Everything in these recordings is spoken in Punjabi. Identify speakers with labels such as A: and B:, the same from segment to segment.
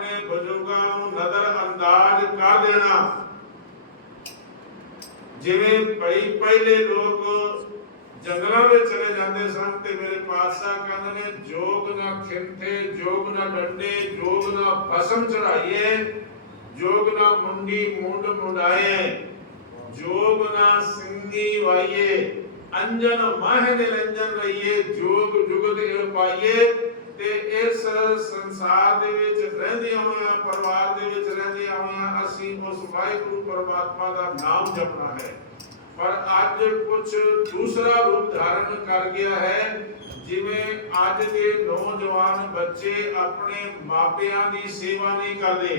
A: ਆਪਣੇ ਬਜ਼ੁਰਗਾਂ ਨੂੰ ਨਜ਼ਰ ਅੰਦਾਜ਼ ਕਰ ਦੇਣਾ। ਜਿਵੇਂ ਭਈ ਪਹਿਲੇ ਲੋਕ ਜੰਗਲਾਂ ਵਿੱਚ ਚਲੇ ਜਾਂਦੇ ਸਨ ਤੇ ਮੇਰੇ ਪਾਤਸ਼ਾਹ ਕਹਿੰਦੇ ਨੇ, ਜੋਗ ਨਾ ਖਿੰਥੇ, ਜੋਗ ਨਾ ਡੰਡੇ, ਜੋਗ ਨਾ ਭਸਮ ਚੜਾਈਏ ਜੋਗ ਨਾ ਮੁੰਡੀ ਮੁੰਡ ਮੁੰਡਾਏ, ਜੋਗ ਨਾ ਸਿੰਘੀ ਵਾਈਏ, ਅੰਜਨ ਮਾਹਿ ਦੇ ਲੰਜਨ ਰਹੀਏ, ਜੋਗ ਜੁਗਤ ਇਹ ਪਾਈਏ। ਤੇ ਇਸ ਸੰਸਾਰ ਦੇ ਵਿੱਚ ਰਹਿੰਦਿਆਂ ਹੋਇਆਂ ਪਰਿਵਾਰ ਦੇ ਵਿੱਚ ਰਹਿੰਦਿਆਂ ਹੋਇਆਂ ਅਸੀਂ ਉਸ ਵਾਹਿਗੁਰੂ ਪਰਮਾਤਮਾ ਦਾ ਨਾਮ ਜਪਣਾ ਹੈ। ਪਰ ਅੱਜ ਕੁਝ ਦੂਸਰਾ ਰੂਪ ਧਾਰਨ ਕਰ ਗਿਆ ਹੈ, ਜਿਵੇਂ ਅੱਜ ਦੇ ਨੌਜਵਾਨ ਬੱਚੇ ਆਪਣੇ ਮਾਪਿਆਂ ਦੀ ਸੇਵਾ ਨਹੀਂ ਕਰਦੇ।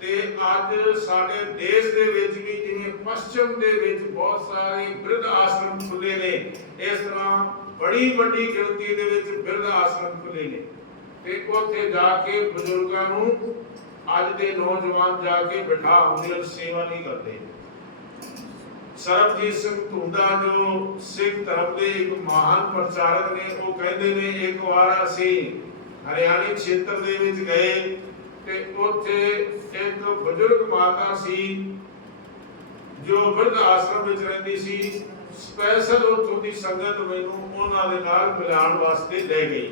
A: ਤੇ ਅੱਜ ਸਾਡੇ ਦੇਸ਼ ਦੇ ਵਿੱਚ ਵੀ ਜਿਵੇਂ ਪੱਛਮ ਦੇ ਵਿੱਚ ਬਹੁਤ ਸਾਰੇ ਬਿਰਧ ਆਸ਼ਰਮ ਖੁੱਲੇ ਨੇ, ਇਸ ਤਰ੍ਹਾਂ ਬੜੀ ਵੱਡੀ ਗਿਣਤੀ ਦੇ ਵਿੱਚ ਬਿਰਧ ਆਸ਼ਰਮ ਖੁੱਲੇ ਨੇ। ਤੇ ਉੱਥੇ ਜਾ ਕੇ ਬਜ਼ੁਰਗਾਂ ਨੂੰ ਅੱਜ ਦੇ ਨੌਜਵਾਨ ਜਾ ਕੇ ਬਿਠਾ ਹੁੰਦੇ ਸੇਵਾ ਨਹੀਂ ਕਰਦੇ। ਸਰਬਜੀਤ ਸਿੰਘ ਧੁੰਦਾ, ਜੋ ਸਿੱਖ ਧਰਮ ਦੇ ਇੱਕ ਮਹਾਨ ਪ੍ਰਚਾਰਕ ਨੇ, ਉਹ ਕਹਿੰਦੇ ਨੇ, ਇੱਕ ਵਾਰ ਅਸੀਂ ਹਰਿਆਣੇ ਖੇਤਰ ਦੇ ਵਿੱਚ ਗਏ ਤੇ ਉੱਥੇ ਇੱਕ ਬਜ਼ੁਰਗ ਮਾਤਾ ਸੀ, ਜੋ ਬਿਰਧ ਆਸ਼ਰਮ ਵਿੱਚ ਰਹਿੰਦੀ ਸੀ। ਸਪੈਸ਼ਲ ਉੱਥੋਂ ਦੀ ਸੰਗਤ ਮੈਨੂੰ ਉਹਨਾਂ ਦੇ ਨਾਲ ਮਿਲਾਉਣ ਵਾਸਤੇ ਲੈ ਗਈ।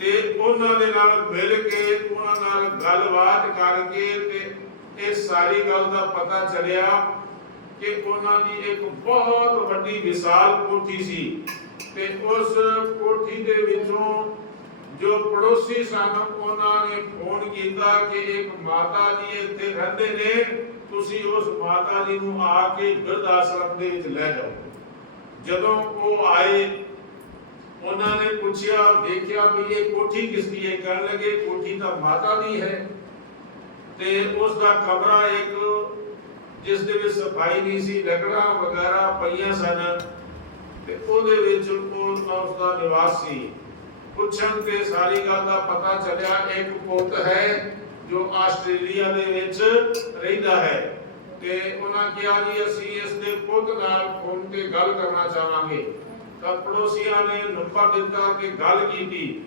A: ਤੇ ਉਹਨਾਂ ਦੇ ਨਾਲ ਮਿਲ ਕੇ, ਉਹਨਾਂ ਨਾਲ ਗੱਲਬਾਤ ਕਰਕੇ ਤੇ ਇਹ ਸਾਰੀ ਗੱਲ ਦਾ ਪਤਾ ਚੱਲਿਆ ਕਿ ਉਹਨਾਂ ਦੀ ਇੱਕ ਬਹੁਤ ਵੱਡੀ ਵਿਸ਼ਾਲ ਕੋਠੀ ਸੀ। ਤੇ ਉਸ ਕੋਠੀ ਦੇ ਵਿੱਚੋਂ ਜੋ ਪੜੋਸੀ ਸਨ, ਉਹਨਾਂ ਨੇ ਫੋਨ ਕੀਤਾ ਕਿ ਇੱਕ ਮਾਤਾ ਜੀ ਇੱਥੇ ਰਹਿੰਦੇ ਨੇ। ਤੁਸੀਂ ਉਸ ਮਾਤਾ ਜੀ ਨੂੰ ਆ ਕੇ ਬਿਰਧ ਆਸ਼ਰਮ ਦੇ ਵਿੱਚ ਲੈ ਜਾਓ। ਜਦੋਂ ਉਹ ਆਏ, ਉਹਨਾਂ ਨੇ ਪੁੱਛਿਆ ਦੇਖਿਆ ਵੀ ਇਹ ਕੋਠੀ ਕਿਸ ਦੀ ਹੈ? ਕਹਿਣ ਲੱਗੇ, ਕੋਠੀ ਤਾਂ ਮਾਤਾ ਦੀ ਹੈ। ਤੇ ਉਸ ਦਾ ਕਮਰਾ ਇੱਕ, ਜਿਸ ਦੇ ਵਿੱਚ ਸਫ਼ਾਈ ਨਹੀਂ ਸੀ, ਲੱਕੜਾਂ ਵਗੈਰਾ ਪਈਆਂ ਸਨ। ਤੇ ਉਹਦੇ ਵਿੱਚ ਉਸ ਦਾ ਨਿਵਾਸ ਸੀ। ਪੁੱਛਣ ਤੇ ਸਾਰੀ ਗੱਲ ਦਾ ਪਤਾ ਚੱਲਿਆ, ਇੱਕ ਪੁੱਤ ਹੈ। ਜੋ ਆਸਟ੍ਰੇਲੀਆ ਦੇ ਵਿੱਚ ਰਹਿੰਦਾ ਹੈ। ਤੇ ਉਹਨਾਂ ਕਿਹਾ ਜੀ, ਅਸੀਂ ਇਸ ਦੇ ਪੁੱਤ ਨਾਲ ਫੋਨ ਤੇ ਗੱਲ ਕਰਨਾ ਚਾਹਾਂਗੇ। ਤਾਂ ਪੜੋਸੀਆਂ ਨੇ ਨੰਬਰ ਦਿੱਤਾ ਕਿ ਗੱਲ ਕੀਤੀ।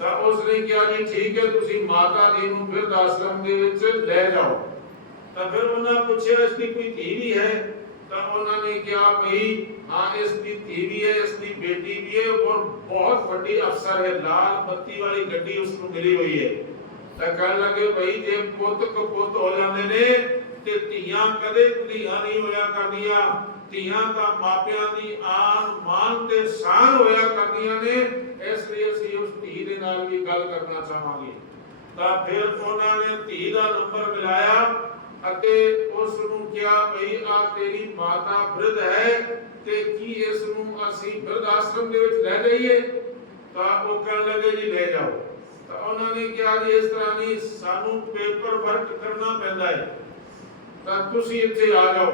A: ਤਾਂ ਉਸ ਨੇ ਕਿਹਾ ਜੀ, ਠੀਕ ਹੈ, ਤੁਸੀਂ ਮਾਤਾ ਜੀ ਨੂੰ ਬਿਰਧ ਆਸ਼ਰਮ ਦੇ ਵਿੱਚ ਲੈ ਜਾਓ। ਤਾਂ ਫਿਰ ਉਹਨਾਂ ਪੁੱਛਿਆ, ਇਸ ਦੀ ਕੋਈ ਧੀ ਵੀ ਹੈ? ਤਾਂ ਉਹਨਾਂ ਨੇ ਕਿਹਾ, ਭਈ, ਹਾਂ, ਇਸ ਦੀ ਧੀ ਵੀ ਹੈ, ਇਸ ਦੀ ਬੇਟੀ ਵੀ ਹੈ। ਔਰ ਬਹੁਤ ਵੱਡੀ ਅਫਸਰ ਹੈ, ਲਾਲ ਬੱਤੀ ਵਾਲੀ ਗੱਡੀ ਉਸ ਨੂੰ ਮਿਲੀ ਹੋਈ ਹੈ। ਤਾਂ ਕਹਿਣ ਲੱਗੇ ਭਈ ਜੇ ਪੁੱਤ ਕਪੁੱਤ ਹੋ ਜਾਂਦੇ ਨੇ ਤੇ ਧੀਆਂ ਕਦੇ ਧੀਆਂ ਨਹੀਂ ਹੋਇਆ ਕਰਦੀਆਂ। ਧੀਆਂ ਤਾਂ ਮਾਪਿਆਂ ਦੀ ਆਨ ਮਾਨ ਤੇ ਸ਼ਾਨ ਹੋਇਆ ਕਰਦੀਆਂ ਨੇ। ਇਸ ਲਈ ਅਸੀਂ ਉਸ ਧੀ ਦੇ ਨਾਲ ਵੀ ਗੱਲ ਕਰਨਾ ਚਾਹਾਂਗੇ। ਤਾਂ ਫਿਰ ਉਹਨਾਂ ਨੇ ਧੀ ਦਾ ਨੰਬਰ ਮਿਲਾਇਆ ਅਤੇ ਉਸ ਨੂੰ ਕਿਹਾ ਭਈ ਆ ਤੇਰੀ ਮਾਤਾ ਬ੍ਰਿਧ ਹੈ ਤੇ ਕੀ ਇਸ ਨੂੰ ਅਸੀਂ ਬ੍ਰਿਧ ਆਸ਼ਰਮ ਦੇ ਵਿੱਚ ਲੈ ਜਾਈਏ? ਤਾਂ ਉਹ ਕਹਿਣ ਲੱਗੇ ਜੀ, ਲੈ ਜਾਓ। ਤਾਂ ਉਹਨਾਂ ਨੇ ਕਿਹਾ ਜੀ ਇਸ ਤਰ੍ਹਾਂ ਨਹੀਂ ਸਾਨੂੰ ਪੇਪਰ ਵਰਕ ਕਰਨਾ ਪੈਂਦਾ ਹੈ। ਤਾਂ ਤੁਸੀਂ ਇੱਥੇ ਆ ਜਾਓ।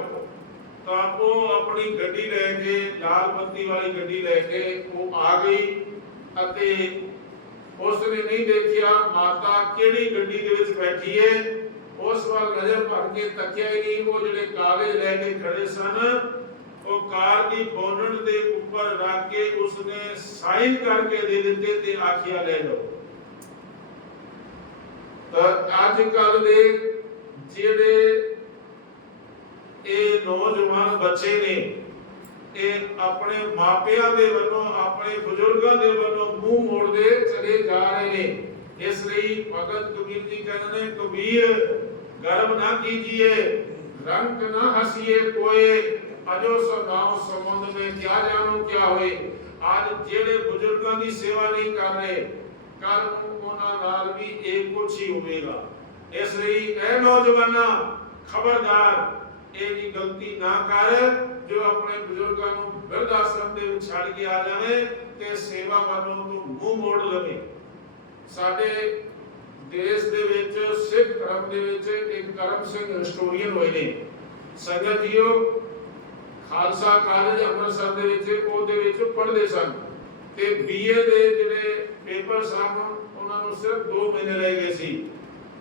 A: ਤਾਂ ਉਹ ਆਪਣੀ ਗੱਡੀ ਲੈ ਕੇ, ਲਾਲ ਬੱਤੀ ਵਾਲੀ ਗੱਡੀ ਲੈ ਕੇ ਉਹ ਆ ਗਈ ਅਤੇ ਉਸ ਨੇ ਨਹੀਂ ਦੇਖਿਆ ਮਾਤਾ ਕਿਹੜੀ ਗੱਡੀ ਦੇ ਵਿੱਚ ਬੈਠੀ ਹੈ। ਉਸ ਵੱਲ ਨਜ਼ਰ ਭਰ ਕੇ ਤੱਕਿਆ ਹੀ ਨਹੀਂ। ਉਹ ਜਿਹੜੇ ਕਾਗਜ਼ ਲੈ ਕੇ ਖੜੇ ਸਨ, ਉਹ ਕਾਰ ਦੀ ਬੋਨਟ ਦੇ ਉੱਪਰ ਰੱਖ ਕੇ ਉਸਨੇ ਸਾਈਨ ਕਰਕੇ ਦੇ ਦਿੱਤੇ ਤੇ ਆਖਿਆ, ਲੈ ਲਓ। ਅੱਜ ਕੱਲ ਦੇ ਜਿਹੜੇ ਇਹ ਨੌਜਵਾਨ ਬੱਚੇ ਨੇ, ਇਹ ਆਪਣੇ ਮਾਪਿਆਂ ਦੇ ਵੱਲੋਂ, ਆਪਣੇ ਬਜ਼ੁਰਗਾਂ ਦੇ ਵੱਲੋਂ ਮੂੰਹ ਮੋੜਦੇ ਚਲੇ ਜਾ ਰਹੇ ਨੇ। ਇਸ ਲਈ ਭਗਤ ਕਬੀਰ ਜੀ ਕਹਿੰਦੇ ਨੇ, ਕਬੀਰ, ਗਰਮ ਨਾ ਕੀਜੀਏ, ਰੰਗ ਨਾ ਹਸੀਏ ਕੋਏ ਅਜੋ ਸਦਾਉ ਸੰਬੰਧ ਮੇ ਕਿਆ ਜਾਣੋ ਕਿਆ ਹੋਏ? ਅੱਜ ਜਿਹੜੇ ਬਜ਼ੁਰਗਾਂ ਦੀ ਸੇਵਾ ਨਹੀਂ ਕਰ ਰਹੇ ਕੱਲ ਨੂੰ ਉਹਨਾਂ ਨਾਲ ਵੀ ਇਹ ਕੁਛ ਹੀ ਹੋਵੇਗਾ। ਇਸ ਲਈ ਇਹ ਨੌਜਵਾਨਾਂ ਖਬਰਦਾਰ, ਇਹ ਜੀ ਗਲਤੀ ਨਾ ਕਰ, ਜੋ ਆਪਣੇ ਬਜ਼ੁਰਗਾਂ ਨੂੰ ਬਿਰਧ ਆਸ਼ਰਮ ਦੇ ਵਿੱਚ ਛੱਡ ਕੇ ਆ ਜਾਵੇ ਤੇ ਸੇਵਾ ਵੱਲੋਂ ਤੋਂ ਮੂੰਹ ਮੋੜ ਲਵੇ। ਸਾਡੇ ਦੇਸ਼ ਦੇ ਵਿੱਚ, ਸਿੱਖ ਧਰਮ ਦੇ ਵਿੱਚ ਇੱਕ ਕਰਮ ਸਿੰਘ ਹਿਸਟੋਰੀਅਨ ਹੋਏ ਨੇ। ਸੰਗਤ ਜੀਓ, ਖਾਲਸਾ ਕਾਲਜ ਅੰਮ੍ਰਿਤਸਰ ਦੇ ਵਿੱਚ, ਉਹਦੇ ਵਿੱਚ ਪੜ੍ਹਦੇ ਸਨ। ਤੇ ਬੀਏ ਦੇ ਜਿਹੜੇ ਪੇਪਰ ਸਨ, ਉਹਨਾਂ ਨੂੰ ਸਿਰਫ 2 ਮਹੀਨੇ ਰਹਿ ਗਏ ਸੀ।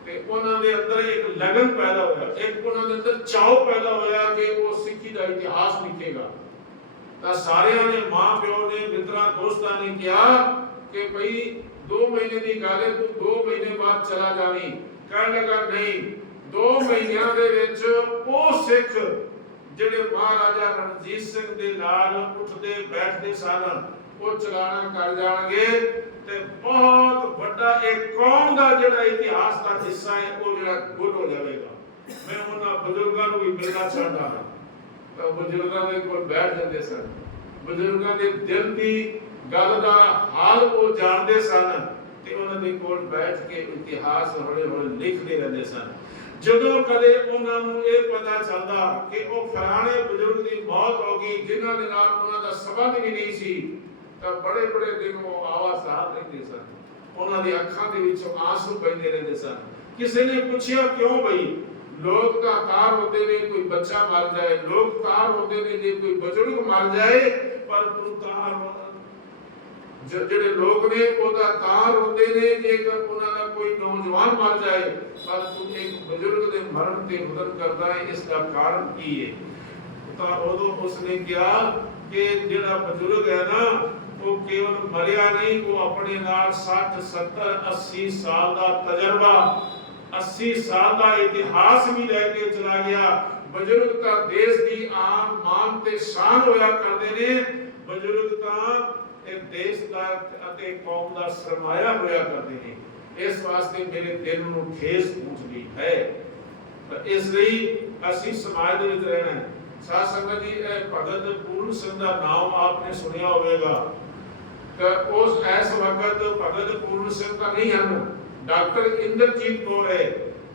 A: ਤੇ ਉਹਨਾਂ ਦੇ ਅੰਦਰ ਇੱਕ ਲਗਨ ਪੈਦਾ ਹੋਇਆ। ਇੱਕ ਉਹਨਾਂ ਦੇ ਅੰਦਰ ਚਾਉ ਪੈਦਾ ਹੋਇਆ ਕਿ ਉਹ ਸਿੱਖੀ ਦਾ ਇਤਿਹਾਸ ਲਿਖੇਗਾ। ਤਾਂ ਸਾਰਿਆਂ ਨੇ, ਮਾਂ ਪਿਓ ਨੇ, ਮਿੱਤਰਾਂ, ਦੋਸਤਾਂ ਨੇ ਕਿਹਾ ਕਿ ਭਈ 2 ਮਹੀਨੇ ਦੀ ਗੱਲ ਹੈ, ਤੂੰ 2 ਮਹੀਨੇ ਬਾਅਦ ਚਲਾ ਜਾਵੀਂ। ਕਹਿਣ ਲੱਗਾ, ਨਹੀਂ 2 ਮਹੀਨਿਆਂ ਦੇ ਵਿੱਚ ਉਹ ਸਿੱਖ ਜਿਹੜੇ ਮਹਾਰਾਜਾ ਰਣਜੀਤ ਸਿੰਘ ਦੇ ਨਾਲ ਉੱਠਦੇ, ਬੈਠਦੇ ਸਨ ਉਹ ਚਲਾਣਾ ਕਰ ਜਾਣਗੇ ਤੇ ਬਹੁਤ ਵੱਡਾ ਇੱਕ ਕੌਮ ਦਾ ਜਿਹੜਾ ਇਤਿਹਾਸ ਦਾ ਹਿੱਸਾ ਹੈ, ਉਹ ਜਿਹੜਾ ਗੁੱਲ ਹੋ ਜਾਵੇਗਾ। ਮੈਂ ਉਹਨਾਂ ਬਜ਼ੁਰਗਾਂ ਨੂੰ ਵੀ ਮਿਲਣਾ ਚਾਹੁੰਦਾ ਹਾਂ। ਤਾਂ ਬਜ਼ੁਰਗਾਂ ਦੇ ਕੋਲ ਬੈਠ ਜਾਂਦੇ ਸਨ। ਬਜ਼ੁਰਗਾਂ ਦੇ ਦਿਲ ਦੀ ਗੱਲ ਦਾ ਹਾਲ ਉਹ ਜਾਣਦੇ ਸਨ ਤੇ ਉਹਨਾਂ ਦੇ ਕੋਲ ਬੈਠ ਕੇ ਇਤਿਹਾਸ ਹੌਲੇ ਹੌਲੇ ਲਿਖਦੇ ਰਹਿੰਦੇ ਸਨ। ਜਦੋਂ ਕਦੇ ਉਹਨਾਂ ਨੂੰ ਇਹ ਪਤਾ ਚੱਲਦਾ ਕਿ ਉਹ ਫਲਾਣੇ ਬਜ਼ੁਰਗ ਦੀ ਮੌਤ ਹੋ ਗਈ, ਜਿਨ੍ਹਾਂ ਦੇ ਨਾਲ ਉਹਨਾਂ ਦਾ ਸਬੰਧ ਵੀ ਨਹੀਂ ਸੀ ਤਾਂ ਬੜੇ ਬੜੇ ਦਿਨ ਉਹ ਆਵਾਜ਼ ਸਾਹ ਰਹਿੰਦੇ ਸਨ। ਉਹਨਾਂ ਦੀ ਅੱਖਾਂ ਦੇ ਵਿੱਚੋਂ ਆਂਸੂ ਪੈਂਦੇ ਰਹਿੰਦੇ ਸਨ। ਕਿਸੇ ਨੇ ਪੁੱਛਿਆ, ਕਿਉਂ ਬਈ? ਲੋਕ ਤਾਂ ਤਾਰ ਹੁੰਦੇ ਨੇ, ਕੋਈ ਬੱਚਾ ਮਰ ਜਾਏ। ਲੋਕ ਤਾਰ ਹੁੰਦੇ ਨੇ, ਜੇ ਕੋਈ ਬਜ਼ੁਰਗ ਮਰ ਜਾਏ, ਪਰ ਤੂੰ ਤਾਰ ਜਿਹੜੇ ਲੋਕ ਨੇ, ਉਹਦਾ ਤਾਰ ਹੁੰਦੇ ਨੇ ਜੇਕਰ ਉਹਨਾਂ ਦਾ ਕੋਈ ਨੌਜਵਾਨ ਮਰ ਜਾਏ, ਪਰ ਤੂੰ ਇੱਕ ਬਜ਼ੁਰਗ ਦੇ ਮਰਨ ਤੇ ਹੁਦਰ ਕਰਦਾ ਹੈ, ਇਸ ਦਾ ਕਾਰਨ ਕੀ ਹੈ ਤਾਂ ਉਦੋਂ ਉਸਨੇ ਕਿਹਾ ਕਿ ਜਿਹੜਾ ਬਜ਼ੁਰਗ ਹੈ ਨਾ ਉਹ ਕੇਵਲ ਮਰਿਆ ਨਹੀਂ, ਉਹ ਆਪਣੇ ਨਾਲ 60 70 80 ਸਾਲ ਦਾ ਤਜਰਬਾ 80 ਸਾਲ ਦਾ ਇਤਿਹਾਸ ਵੀ ਲੈ ਕੇ ਚਲਾ ਗਿਆ ਬਜ਼ੁਰਗ ਤਾਂ ਦੇਸ਼ ਦੀ ਆਨ ਮਾਨ ਤੇ ਸ਼ਾਨ ਹੋਇਆ ਕਰਦੇ ਨੇ। ਬਜ਼ੁਰਗ ਤਾਂ ਇਹ ਦੇਸ਼ ਦਾ ਅਤੇ ਕੌਮ ਦਾ ਸਰਮਾਇਆ ਹੋਇਆ ਕਰਦੇ ਨੇ। ਇਸ ਵਾਸਤੇ ਮੇਰੇ ਦਿਲ ਨੂੰ ਠੇਸ ਪਹੁੰਚਦੀ ਹੈ। ਤਾਂ ਇਸ ਲਈ ਅਸੀਂ ਸਮਾਜ ਦੇ ਵਿੱਚ ਰਹਿਣਾ ਹੈ। ਸਾਧ ਸੰਗਤ ਜੀ, ਇਹ ਭਗਤ ਪੂਰਨ ਸਿੰਘ ਦਾ ਨਾਮ ਆਪਨੇ ਸੁਣਿਆ ਹੋਵੇਗਾ। ਤਾਂ ਉਸ ਇਸ ਵਕਤ ਭਗਤ ਪੂਰਨ ਸਿੰਘ ਤਾਂ ਨਹੀਂ ਹਨ। ਡਾਕਟਰ ਇੰਦਰਜੀਤ ਕੌਰ ਹੈ।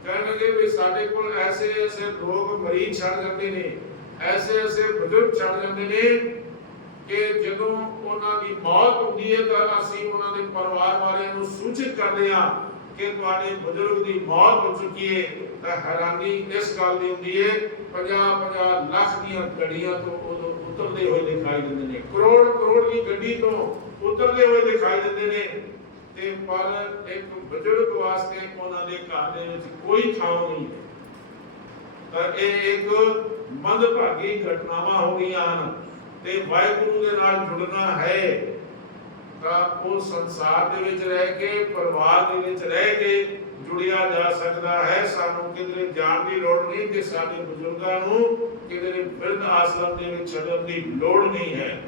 A: ਕਹਿਣਗੇ ਵੀ ਸਾਡੇ ਕੋਲ ਐਸੇ ਐਸੇ ਲੋਕ ਮਰੀਜ਼ ਛੱਡ ਜਾਂਦੇ ਨੇ। ਐਸੇ ਐਸੇ ਬਜ਼ੁਰਗ ਛੱਡ ਜਾਂਦੇ ਨੇ ਕਿ ਜਦੋਂ ਉਹਨਾਂ ਦੀ ਮੌਤ ਹੁੰਦੀ ਹੈ ਤਾਂ ਅਸੀਂ ਉਹਨਾਂ ਦੇ ਪਰਿਵਾਰ ਵਾਲਿਆਂ ਨੂੰ ਸੂਚਿਤ ਕਰਦੇ ਹਾਂ ਕਿ ਤੁਹਾਡੇ ਬਜ਼ੁਰਗ ਦੀ ਮੌਤ ਹੋ ਚੁੱਕੀ ਹੈ। ਤਾਂ ਹੈਰਾਨੀ ਇਸ ਗੱਲ ਦੀ ਹੁੰਦੀ ਹੈ 50 50 ਲੱਖ ਦੀਆਂ ਗੱਡੀਆਂ ਤੋਂ ਉਦੋਂ ਉਤਰਦੇ ਹੋਏ ਦਿਖਾਈ ਦਿੰਦੇ ਨੇ। ਕਰੋੜ ਕਰੋੜ ਦੀ ਗੱਡੀ ਤੋਂ ਉਤਰਦੇ ਹੋਏ ਦਿਖਾਈ ਦਿੰਦੇ ਨੇ ਤੇ ਪਰ ਇੱਕ ਬਜ਼ੁਰਗ ਵਾਸਤੇ ਉਹਨਾਂ ਦੇ ਘਰ ਦੇ ਵਿੱਚ ਕੋਈ ਥਾਂ ਨਹੀਂ ਹੈ। ਤਾਂ ਇਹ ਇੱਕ ਮੰਦਭਾਗੀ ਘਟਨਾਵਾਂ ਹੋ ਗਈਆਂ ਹਨ ਤੇ ਵਾਹਿਗੁਰੂ ਦੇ ਨਾਲ ਜੁੜਨਾ ਹੈ। ਤਾਂ ਉਹ ਸੰਸਾਰ ਦੇ ਵਿੱਚ ਰਹਿ ਕੇ, ਪਰਿਵਾਰ ਦੇ ਵਿੱਚ ਰਹਿ ਕੇ ਜੁੜਿਆ ਜਾ ਸਕਦਾ ਹੈ। ਸਾਨੂੰ ਕਿਧਰੇ ਜਾਣ ਦੀ ਲੋੜ ਨਹੀਂ ਕਿ ਸਾਡੇ ਬਜ਼ੁਰਗਾਂ ਨੂੰ ਕਿਧਰੇ ਬਿਰਧ ਆਸ਼ਰਮ ਦੇ ਵਿੱਚ ਛੱਡਣ ਦੀ ਲੋੜ ਨਹੀਂ ਹੈ।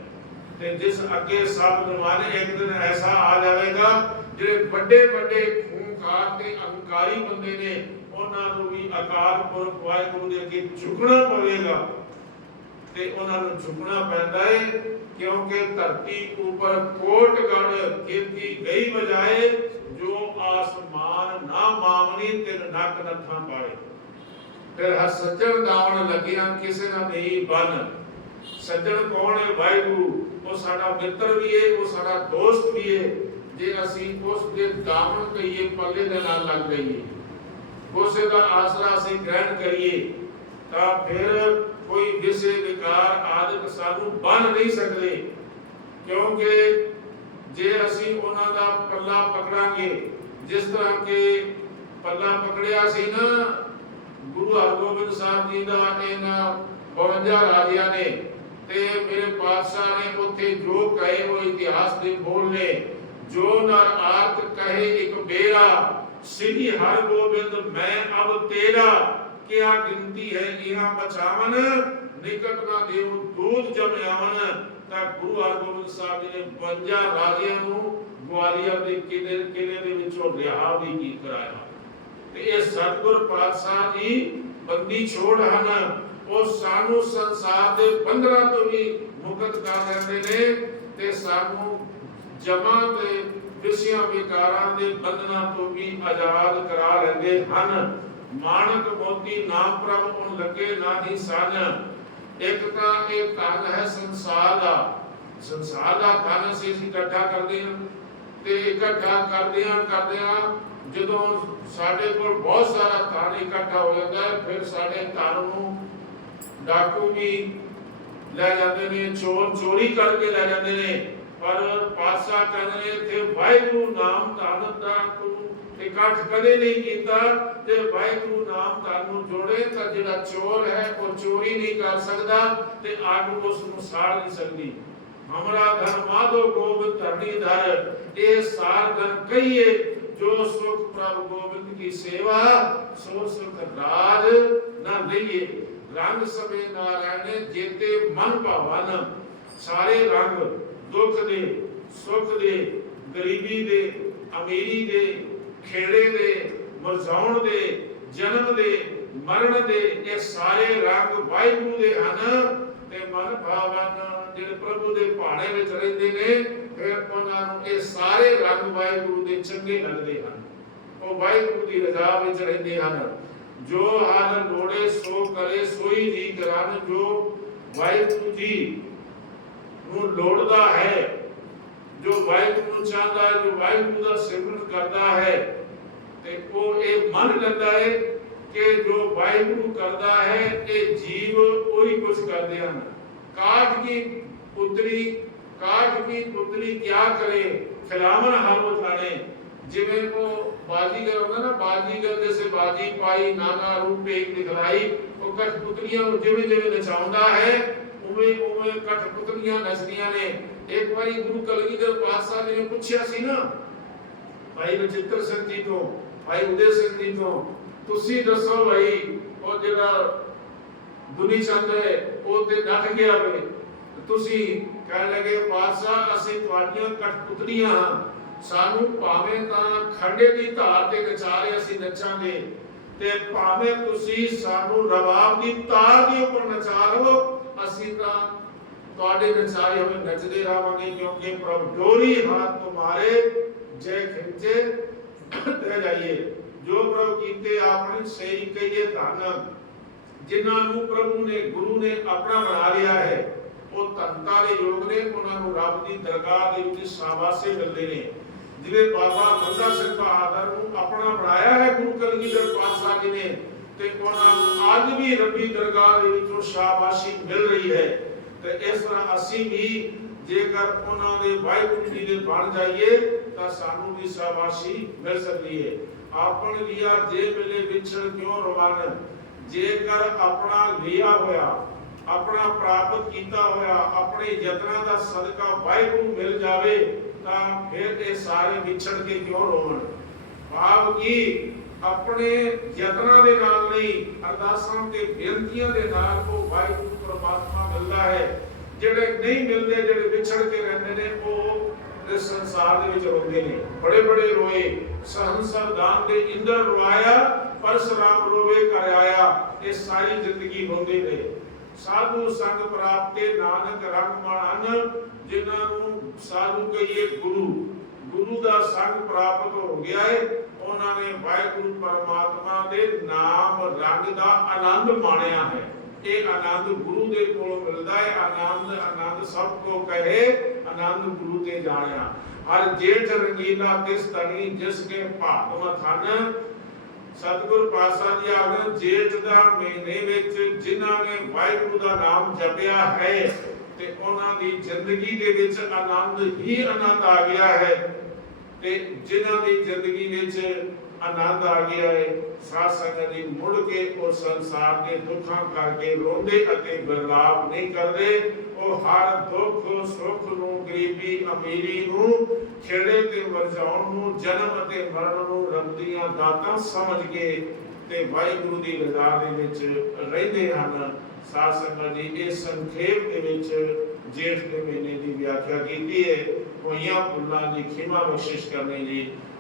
A: ਤੇ ਜਿਸ ਅੱਗੇ ਸਭ ਨਿਮਾਨੇ ਇੱਕ ਦਿਨ ਐਸਾ ਆ ਜਾਵੇਗਾ, ਜਿਹੜੇ ਵੱਡੇ ਵੱਡੇ ਖੂਨਖਾਰ ਤੇ ਅਹੰਕਾਰੀ ਬੰਦੇ ਨੇ, ਉਹਨਾਂ ਨੂੰ ਵੀ ਅਕਾਲ ਪੁਰਖ ਵਾਹਿਗੁਰੂ ਦੇ ਅੱਗੇ ਝੁਕਣਾ ਪਵੇਗਾ। ਤੇ ਉਹਨਾਂ ਨੂੰ ਝੁਕਣਾ ਪੈਂਦਾ ਹੈ ਕਿਉਂਕਿ ਧਰਤੀ ਉੱਪਰ ਕੋਟ ਗੜ ਕੀਤੀ ਗਈ ਬਜਾਏ ਜੋ ਆਸਮਾਨ ਨਾ ਮਾਮਨੀ ਤਿਨ ਨੱਕ ਨੱਥਾਂ ਪਾਏ। ਫਿਰ ਹਰ ਸੱਜਣ ਦਾਵਣ ਲੱਗਿਆ, ਕਿਸੇ ਨਾ ਨਹੀਂ ਬਨ ਸੱਜਣ ਕੌਣ ਹੈ? ਵਾਹਿਗੁਰੂ। ਉਹ ਸਾਡਾ ਮਿੱਤਰ ਵੀ ਹੈ, ਉਹ ਸਾਡਾ ਦੋਸਤ ਵੀ ਹੈ। ਜੇ ਅਸੀਂ ਉਸ ਦੇ ਦਾਮਨ ਕਹੀਏ, ਪੱਲੇ ਦੇ ਨਾਲ ਲੱਗ ਗਈਏ ਉਸੇ ਦਾ ਆਸਰਾ ਅਸੀਂ ਗ੍ਰਹਿਣ ਕਰੀਏ, ਤਾਂ ਫਿਰ ਕੋਈ ਵਿਸੇ, ਵਿਕਾਰ ਆਦਿਕ ਸਾਨੂੰ ਬੰਨ ਨਹੀਂ ਸਕਦੇ। ਕਿਉਂਕਿ ਜੇ ਅਸੀਂ ਉਹਨਾਂ ਦਾ ਪੱਲਾ ਪਕੜਾਂਗੇ, ਜਿਸ ਤਰ੍ਹਾਂ ਕਿ ਪੱਲਾ ਪਕੜਿਆ ਸੀ ਨਾ, ਗੁਰੂ ਹਰਗੋਬਿੰਦ ਸਾਹਿਬ ਜੀ ਦਾ, ਇਹਨਾਂ 52 ਰਾਜਿਆਂ ਨੇ ਤੇ ਮੇਰੇ ਪਾਤਸ਼ਾਹ ਨੇ ਉੱਥੇ ਜੋ ਕਹੇ ਉਹ ਇਤਿਹਾਸ ਦੇ ਬੋਲ ਨੇ। ਜੋ ਨਰ ਆਰਤ ਕਹੇ ਇੱਕ ਬੇਰਾ, ਸ੍ਰੀ ਹਰਗੋਬਿੰਦ, ਮੈਂ ਅਬ ਤੇਰਾ। ਕਿਆ ਗਿਣਤੀ ਹੈ ਇਹਾਂ ਬਚਾਵਨ ਨਿਕਟ ਨਾ ਦੇਵ ਦੂਤ ਜਮਿਆਵਨ ਤਾਂ ਗੁਰੂ ਹਰਗੋਬਿੰਦ ਸਾਹਿਬ ਜੀ ਨੇ 52 ਰਾਜਿਆਂ ਨੂੰ ਗਵਾਲੀਅਰ ਦੇ ਕਿਲੇ ਕਿਲੇ ਦੇ ਵਿੱਚੋਂ ਰਿਹਾ ਵੀ ਕੀ ਕਰਾਇਆ। ਤੇ ਇਹ ਸਤਿਗੁਰ ਪਾਤਸ਼ਾਹ ਜੀ ਬੰਦੀ ਛੋੜ ਹਨ। ਉਹ ਸਾਨੂੰ ਸੰਸਾਰ ਦੇ ਬੰਧਨਾਂ ਤੋਂ ਵੀ ਮੁਕਤ ਕਰ ਦਿੰਦੇ ਨੇ ਤੇ ਸਾਨੂੰ ਜਮਾਂ ਤੇ ਵਿਸ਼ਿਆਂ ਵਿਕਾਰਾਂ ਦੇ ਬੰਧਨਾਂ ਤੋਂ ਵੀ ਆਜ਼ਾਦ ਕਰਾ ਲੈਂਦੇ ਹਨ। ਮਾਨਕ ਮੋਤੀ ਨਾਮ ਪ੍ਰਭ ਉਨ ਲੱਗੇ ਨਾ ਹੀ ਸਨ। ਇੱਕ ਤਾਂ ਇਹ ਧਨ ਹੈ ਸੰਸਾਰ ਦਾ। ਸੰਸਾਰ ਦਾ ਧਨ ਅਸੀਂ ਇਕੱਠਾ ਕਰਦੇ ਹਾਂ ਤੇ ਇਕੱਠਾ ਕਰਦੇ ਹਾਂ ਕਰਦੇ ਹਾਂ ਜਦੋਂ ਸਾਡੇ ਕੋਲ ਬਹੁਤ ਸਾਰਾ ਧਨ ਇਕੱਠਾ ਹੋ ਜਾਂਦਾ ਹੈ, ਫਿਰ ਸਾਡੇ ਧਨ ਨੂੰ ਡਾਕੂ ਵੀ ਲੈ ਜਾਂਦੇ ਨੇ, ਚੋਰ ਚੋਰੀ ਕਰਕੇ ਲੈ ਜਾਂਦੇ ਨੇ, ਪਰ ਪਾਤਸ਼ਾਹ ਕਹਿੰਦੇ ਨੇ ਇੱਥੇ ਵਾਹਿਗੁਰੂ ਨਾਮ ਧਨ ਦਾ ਤੂੰ ਇਕੱਠ ਕਦੇ ਨਹੀਂ ਕੀਤਾ ਤੇ ਵਾਹਿਗੁਰੂ ਨਾਮ ਧਨ ਜੋੜੇ ਤਾਂ ਜਿਹੜਾ ਚੋਰ ਹੈ ਉਹ ਚੋਰੀ ਨਹੀਂ ਕਰ ਸਕਦਾ ਤੇ ਅੱਗ ਉਸ ਨੂੰ ਸਾੜ ਨਹੀਂ ਸਕਦੀ। ਹਮਰਾ ਧਨ ਮਾਧੋ ਗੋਬਿੰਦ ਧਰਣੀ ਧਰ, ਇਹ ਸਾਰ ਧਨ ਕਹੀਏ, ਜੋ ਸੁਖ ਪ੍ਰਭ ਗੋਬਿੰਦ ਕੀ ਸੇਵਾ, ਸੋ ਸੁਖ ਰਾਜ ਨਾ ਲਈਏ ਰੰਗ ਸਭੇ ਨਾਰਾਇਣ ਜੇਤੇ ਮਨ ਭਾਵਨ ਸਾਰੇ ਰੰਗ ਦੁੱਖ ਦੇ, ਸੁਖ ਦੇ, ਗਰੀਬੀ ਦੇ, ਅਮੀਰੀ ਦੇ, ਖੇੜੇ ਦੇ ਮੁਰਝਾਉਣ ਦੇ, ਜਨਮ ਦੇ, ਮਰਨ ਦੇ, ਇਹ ਸਾਰੇ ਰੰਗ ਵਾਹਿਗੁਰੂ ਦੇ ਹਨ ਤੇ ਮਨ ਭਾਵਨ ਜਿਹੜੇ ਪ੍ਰਭੂ ਦੇ ਭਾਣੇ ਵਿੱਚ ਰਹਿੰਦੇ ਨੇ, ਫਿਰ ਉਹਨਾਂ ਨੂੰ ਇਹ ਸਾਰੇ ਰੰਗ ਵਾਹਿਗੁਰੂ ਦੇ ਚੰਗੇ ਲੱਗਦੇ ਹਨ। ਉਹ ਵਾਹਿਗੁਰੂ ਦੀ ਰਜ਼ਾ ਵਿੱਚ ਰਹਿੰਦੇ ਹਨ। ਜੋ ਹਨ ਲੋੜੇ ਸੋ ਕਰੇ ਸੋਈ ਜੀ ਕਰਨ ਜੋ ਵਾਹਿਗੁਰੂ ਜੀ ਨੂੰ ਲੋੜਦਾ ਹੈ ਜੋ ਵਾਹਿਗੁਰੂ ਨੂੰ ਚਾਹੁੰਦਾ ਹੈ ਜੋ ਵਾਹਿਗੁਰੂ ਦਾ ਸਿਮਰਨ ਕਰਦਾ ਹੈ ਤੇ ਉਹ ਇਹ ਮੰਨ ਲੈਂਦਾ ਹੈ ਕਿ ਜੋ ਵਾਹਿਗੁਰੂ ਕਰਦਾ ਹੈ ਇਹ ਜੀਵ ਉਹੀ ਕੁਝ ਕਰਦੇ ਹਨ ਕਾਠ ਕੀ ਪੁੱਤਰੀ ਕਾਠ ਕੀ ਪੁੱਤਰੀ ਕਿਆ ਕਰੇ ਖਿਲਾਵਨ ਹਰ ਉਠਾਣੇ ਜਿਵੇਂ ਉਹ ਬਾਜੀਗਰ ਹੁੰਦਾ ਨਾ ਬਾਜੀਗਰ ਜੈਸੇ ਬਾਜੀ ਪਾਈ ਨਾਨਾ ਰੂਪ ਇੱਕ ਦਿਖਲਾਈ ਉਹ ਨੂੰ ਜਿਵੇਂ ਜਿਵੇਂ ਨਚਾਉਂਦਾ ਹੈ, ਉਵੇਂ ਉਵੇਂ ਕਠ ਪੁਤਲੀਆਂ ਨੇ। ਇੱਕ ਵਾਰੀ ਗੁਰੂ ਕਲਗੀਧਰ ਪਾਤਸ਼ਾਹ ਨੇ ਪੁੱਛਿਆ ਸੀ ਨਾ, ਭਾਈ ਨਚਿੱਤਰ ਸਿੰਘ ਜੀ ਤੋਂ, ਭਾਈ ਉਦੇ ਸਿੰਘ ਜੀ ਤੋਂ, ਤੁਸੀਂ ਦੱਸੋ ਭਾਈ, ਉਹ ਜਿਹੜਾ ਦੁਨੀ ਚੰਦ ਹੈ, ਉਹ ਤੇ ਨੱਠ ਗਿਆ ਵੇ। ਤੁਸੀਂ ਕਹਿਣ ਲੱਗੇ, ਪਾਤਸ਼ਾਹ, ਅਸੀਂ ਤੁਹਾਡੀਆਂ ਕਠਪੁਤਲੀਆਂ ਹਾਂ। ਸਾਨੂੰ ਭਾਵੇਂ ਤਾਂ ਖੰਡੇ ਦੀ ਧਾਰ ਤੇ ਨਚਾ ਰਹੇ ਅਸੀਂ ਨੱਚਾਂਗੇ। ਤੇ ਭਾਵੇਂ ਤੁਸੀਂ ਸਾਨੂੰ ਰਬਾਬ ਦੀ ਤਾਰ ਦੇ ਉੱਪਰ ਨਚਾ ਲਓ ਅਸੀਂ ਤਾਂ ਤੁਹਾਡੇ ਨਚਾਏ ਹੋਏ ਨੱਚਦੇ ਰਹਾਂਗੇ, ਕਿਉਂਕਿ ਪ੍ਰਭ ਡੋਰੀ ਹਾਥ ਤੁਮਾਰੇ ਜੈ ਖਿੰਚੇ ਤੇ ਜਾਈਏ। ਜੋ ਪ੍ਰਭ ਕੀਤੇ, ਆਪਣੀ ਸਹੀ ਕਹੀਏ ਧਨ। ਜਿਨ੍ਹਾਂ ਨੂੰ ਪ੍ਰਭੂ ਨੇ, ਗੁਰੂ ਨੇ ਆਪਣਾ ਬਣਾ ਲਿਆ ਹੈ, ਉਹ ਤੰਤਾ ਦੇ ਯੋਗ ਨੇ। ਉਹਨਾਂ ਨੂੰ ਰੱਬ ਦੀ ਦਰਗਾਹ ਦੇ ਵਿੱਚ ਸ਼ਾਬਾਸ਼ੇ ਮਿਲਦੇ ਨੇ। ਜਿਵੇਂ ਬਾਬਾ ਬੰਦਾ ਸਿੰਘ ਬਹਾਦਰ ਨੂੰ ਆਪਣਾ ਬਣਾਇਆ ਹੈ ਗੁਰੂ ਕਲਗੀਧਰ ਪਾਤਸ਼ਾਹ ਜੀ ਨੇ, ਤੇ ਉਹਨਾਂ ਨੂੰ ਅੱਜ ਵੀ ਰੱਬੀ ਦਰਗਾਹ ਦੇ ਵਿੱਚੋਂ ਸ਼ਾਬਾਸ਼ੀ ਮਿਲ ਰਹੀ ਹੈ। ਤੇ ਇਸ ਤਰ੍ਹਾਂ ਅਸੀਂ ਵੀ ਜੇਕਰ ਉਹਨਾਂ ਦੇ ਵਾਹਿਗੁਰੂ ਜੀ ਦੇ ਬਣ ਜਾਈਏ, ਤਾਂ ਸਾਨੂੰ ਵੀ ਸ਼ਾਬਾਸ਼ੀ ਮਿਲ ਸਕਦੀ ਹੈ। ਆਪਣ ਲਿਆ ਜੇ ਮਿਲੇ ਵਿਛੜ ਕਿਉਂ ਰਵਾਨ? ਜੇਕਰ ਆਪਣਾ ਲਿਆ ਹੋਇਆ ਆਪਣਾ ਪ੍ਰਾਪਤ ਕੀਤਾ ਹੋਇਆ, ਆਪਣੇ ਯਤਨਾਂ ਦਾ ਸਦਕਾ ਵਾਹਿਗੁਰੂ ਮਿਲ ਜਾਵੇ, ਤਾਂ ਫਿਰ ਇਹ ਸਾਰੇ ਵਿਛੜ ਕੇ ਕਿਉਂ ਰੋਣ ਭਾਵ ਕੀ ਆਪਣੇ ਯਤਨਾਂ ਦੇ ਨਾਲ ਨਹੀਂ, ਅਰਦਾਸਾਂ ਤੇ ਬੇਨਤੀਆਂ ਦੇ ਨਾਲ ਉਹ ਵਾਹਿਗੁਰੂ ਪ੍ਰਮਾਤਮਾ ਮਿਲਦਾ ਹੈ। ਜਿਹੜੇ ਨਹੀਂ ਮਿਲਦੇ, ਜਿਹੜੇ ਵਿਛੜ ਕੇ ਰਹਿੰਦੇ ਨੇ, ਉਹ ਇਸ ਸੰਸਾਰ ਦੇ ਵਿੱਚ ਰੋਂਦੇ ਨੇ। ਬੜੇ ਬੜੇ ਰੋਏ ਸਹੰਸਰ ਦਾਨ ਦੇ ਇੰਦਰ ਰਵਾਇਆ ਪਰਸ਼ਰਾਮ ਰੋਵੇ ਕਰ ਆਇਆ, ਇਹ ਸਾਰੀ ਜ਼ਿੰਦਗੀ ਰੋਂਦੇ ਰਹੇ ਸਾਧੂ ਸੰਗ ਪ੍ਰਾਪਤੇ ਨਾਨਕ ਰੰਗ ਮਨ ਜਿਨ੍ਹਾਂ ਨੂੰ ਸਾਧੂ ਕਹੀਏ ਗੁਰੂ। ਗੁਰੂ ਦਾ ਸੰਗ ਪ੍ਰਾਪਤ ਹੋ ਗਿਆ ਹੈ ਉਹਨਾਂ ਨੇ ਵਾਹਿਗੁਰੂ ਪਰਮਾਤਮਾ ਦੇ ਨਾਮ ਰੰਗ ਦਾ ਆਨੰਦ ਮਾਣਿਆ ਹੈ। ਇਹ ਆਨੰਦ ਗੁਰੂ ਦੇ ਕੋਲੋਂ ਮਿਲਦਾ ਹੈ ਆਨੰਦ ਆਨੰਦ ਸਭ ਕੋ ਕਹੇ, ਆਨੰਦ ਗੁਰੂ ਤੇ ਜਾਣਿਆ। ਹਰ ਜੇਠ ਰੰਗੀਲਾ ਤਿਸ ਤਣੀ ਜਿਸ ਕੇ ਭਾਗਮ ਥਨ ਸਤਿਗੁਰ ਪਾਤਸ਼ਾਹ ਜੀ ਆਖਦੇ ਜੇਠ ਦਾ ਮਹੀਨੇ ਵਿੱਚ ਜਿਨ੍ਹਾਂ ਨੇ ਵਾਹਿਗੁਰੂ ਦਾ ਨਾਮ ਜਪਿਆ ਹੈ, ਤੇ ਉਹਨਾਂ ਦੀ ਜ਼ਿੰਦਗੀ ਦੇ ਵਿੱਚ ਆਨੰਦ ਹੀ ਆਨੰਦ ਆ ਗਿਆ ਹੈ। ਤੇ ਜਿਨ੍ਹਾਂ ਦੀ ਜ਼ਿੰਦਗੀ ਵਿੱਚ ਆਨੰਦ ਆ ਗਿਆ ਹੈ ਸਾਧ ਸੰਗਤ ਜੀ ਮੁੜ ਕੇ ਉਹ ਸੰਸਾਰ ਦੇ ਦੁੱਖਾਂ ਕਰਕੇ ਰੋਂਦੇ ਅਤੇ ਬਿਰਲਾਪ ਨਹੀਂ ਕਰਦੇ। ਉਹ ਹਰ ਦੁੱਖ, ਸੁੱਖ ਨੂੰ, ਗਰੀਬੀ, ਅਮੀਰੀ ਨੂੰ ਖੇੜੇ ਤੇ ਵਰਜਾਉਣ ਨੂੰ, ਜਨਮ ਅਤੇ ਮਰਨ ਨੂੰ ਰੱਬ ਦੀਆਂ ਦਾਤਾਂ ਸਮਝ ਕੇ ਤੇ ਵਾਹਿਗੁਰੂ ਦੀ ਰਜ਼ਾ ਦੇ ਵਿੱਚ ਰਹਿੰਦੇ ਹਨ। ਸਾਧ ਸੰਗਤ ਜੀ, ਇਹ ਸੰਖੇਪ ਦੇ ਵਿੱਚ ਜੇਠ ਦੇ ਮਹੀਨੇ ਦੀ ਵਿਆਖਿਆ ਕੀਤੀ ਹੈ ਹੋਈਆਂ ਭੁੱਲਾਂ ਦੀ ਖਿਮਾ ਬਖਸ਼ਿਸ਼ ਕਰਨੀ ਜੀ।